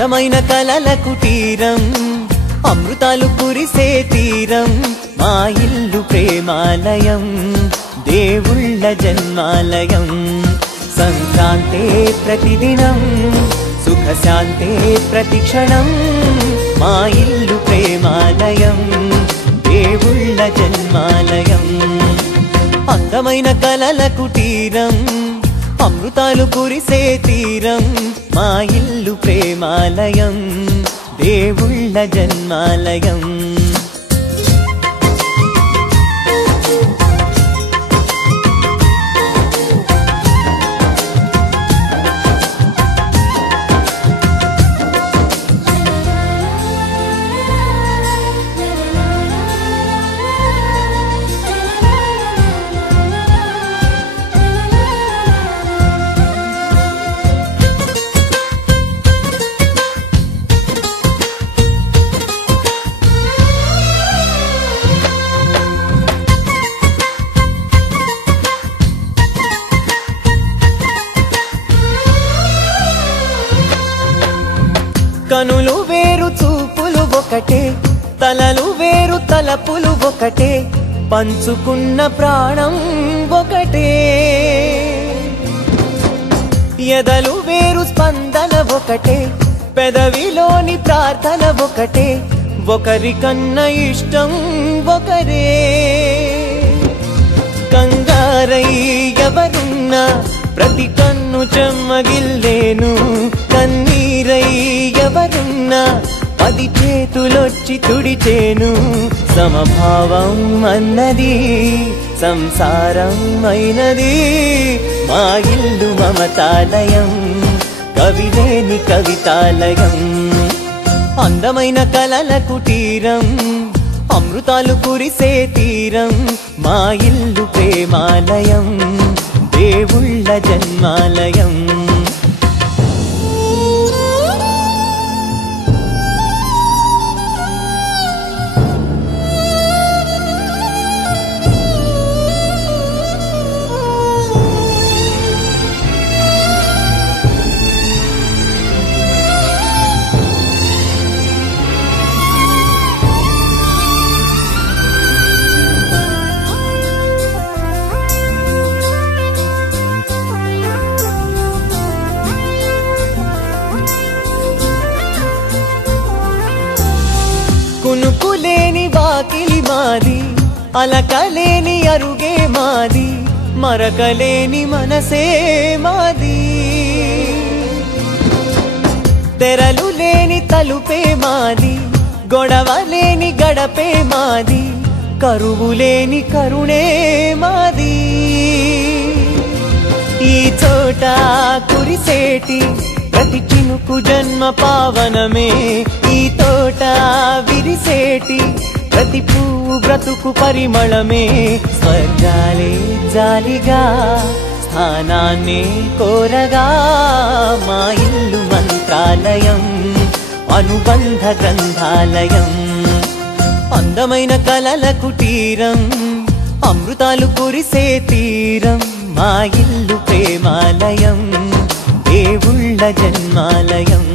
అందమైన కలల కుటీరం అమృతాలు కురిసే తీరం మా ఇల్లు ప్రేమాలయం దేవుళ్ళ జన్మాలయం సంక్రాంతే ప్రతిదినం సుఖశాంతే ప్రతిక్షణం మా ఇల్లు ప్రేమాలయం దేవుళ్ళ జన్మాలయం అందమైన కలల కుటీరం అమృతాలు కురిసే తీరం మా ఇల్లు ప్రేమాలయం దేవుళ్ళ జన్మాలయం కనులు వేరు చూపులు ఒకటే తలలు వేరు తలపులు ఒకటే పంచుకున్న ప్రాణం ఒకటే ఎదలు వేరు స్పందన ఒకటే పెదవిలోని ప్రార్థన ఒకటే ఒకరికన్నా ఇష్టం ఒకరే కంగారై ఎవరున్నా ప్రతి కన్ను చెమ్మగిల్లేను కన్నీరై ఎవరున్నా 10 చేతులొచ్చి తుడిచేను సమభావం అన్నది సంసారం అయినది మా ఇల్లు మమతాలయం కవిలేని కవితాలయం అందమైన కలల కుటీరం అమృతాలు కురిసే తీరం మా ఇల్లు ప్రేమాలయం దేవుళ్ళ జన్మాలయం కునుకులేని వాకిలి మాది అలకలేని అరుగే మాది మరకలేని మనసే మాది తెరలు లేని తలుపే మాది గొడవలేని గడపే మాది కరువులేని కరుణే మాది ఈ చోట కురిసేటి ప్రతి చినుకు జన్మ పావనమే ఈ తోట విరిసేటి ప్రతి పువ్వు బ్రతుకు పరిమళమే స్వర్గాలే జాలిగా స్థానాన్ని కోరగా మా ఇల్లు మంత్రాలయం అనుబంధ గ్రంథాలయం అందమైన కలల కుటీరం అమృతాలు కురిసే తీరం మా ఇల్లు ప్రేమాలయం దేవుళ్ళ జన్మాలయం